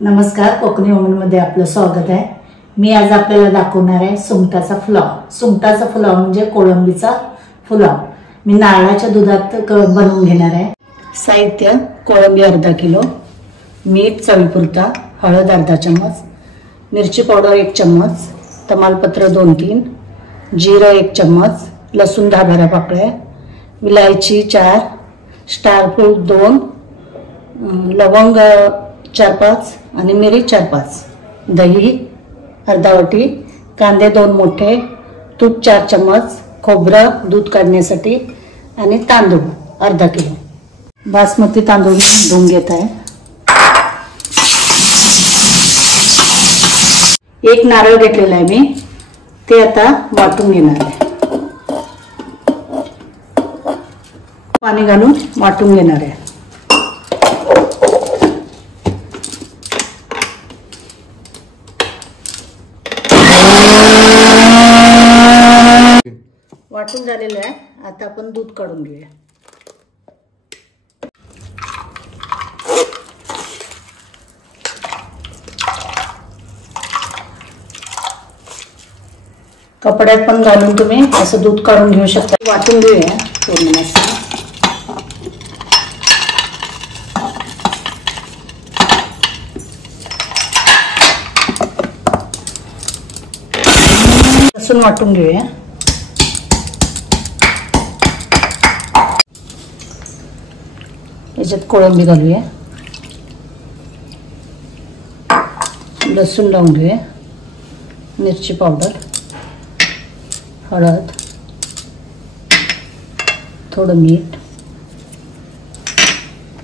नमस्कार, कोकणी वुमनमध्ये आपलं स्वागत आहे। मी आज आपल्याला दाखवणार आहे सुंगटाचा पुलाव। सुंगटाचा पुलाव म्हणजे कोळंबीचा पुलाव। मी नारळाच्या दुधात बनवून घेणार आहे। साहित्य: कोळंबी अर्धा किलो, मीठ चवीपुरता, हळद अर्धा चम्मच, मिरची पावडर 1 चम्मच, तमालपत्र 2-3, जीरा 1 चम्मच, लसूण 10-12 पाकळ्या, विलायची 4, स्टारफ्रूट 2, लवंग 4-5 आणि मिरी 4-5, दही अर्धा वाटी, कांदे 2 मोठे, तूप 4 चम्मच, खोबरं दूध काढण्यासाठी आणि तांदूळ अर्धा किलो। बासमती तांदूळ धुवून घेत आहे। 1 नारळ घेतलेला आहे मी, ते आता वाटून घेणार आहे। पाणी घालून वाटून घेणार आहे। वाटून झालेलं आहे। आता आपण दूध काढून घेऊया। कपड्यात पण घालून तुम्ही असं दूध काढून घेऊ शकता। वाटून घेऊया पूर्ण असं। लसूण वाटून घेऊया। याच्यात कोळंबी घालूया, लसूण लावून घेऊया, मिरची पावडर, हळद, थोडं मीठ,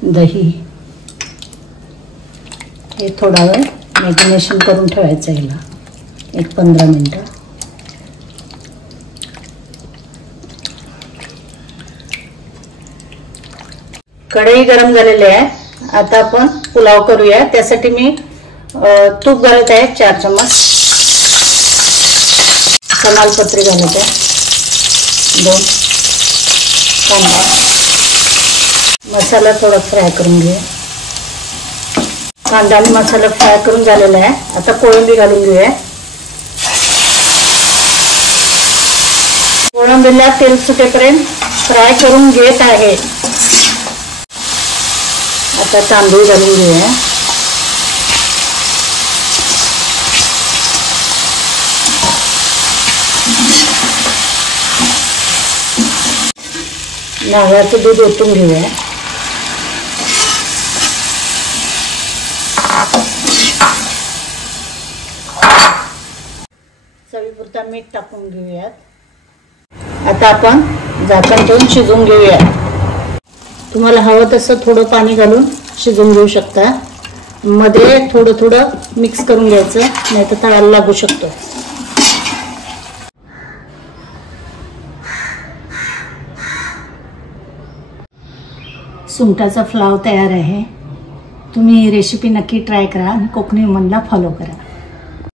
दही, हे थोडा वेळ मॅरिनेशन करून ठेवायचं याला 15 मिनिटं। कढई गरम झालेली आहे। आता आपण पुलाव करूया। त्यासाठी मी तूप घालत आहे 4 चम्मच, तमालपत्री घालत आहे 2, कांदा, मसाला थोडा फ्राय करून घेऊया। कांदा आणि मसाला फ्राय करून झालेला आहे। आता कोळंबी घालून घेऊया। कोळंबीला तेल सुटेपर्यंत फ्राय करून घेत आहे। आता तांदूळ घालून घेऊया। नारळाचं दूध ओतून घेऊया। चवीपुरता मीठ टाकून घेऊयात। आता आपण झाकण ठेवून शिजवून घेऊयात। तुम्हाला हवं तसं थोडं पाणी घालून शिजवून घेऊ शकता। मध्ये थोडं थोडं मिक्स करून घ्यायचं, नाहीतर तळाला लागू शकतो। सुंगटाचा पुलाव तयार आहे। तुम्ही ही रेसिपी नक्की ट्राय करा आणि कोकणी वुमनला फॉलो करा।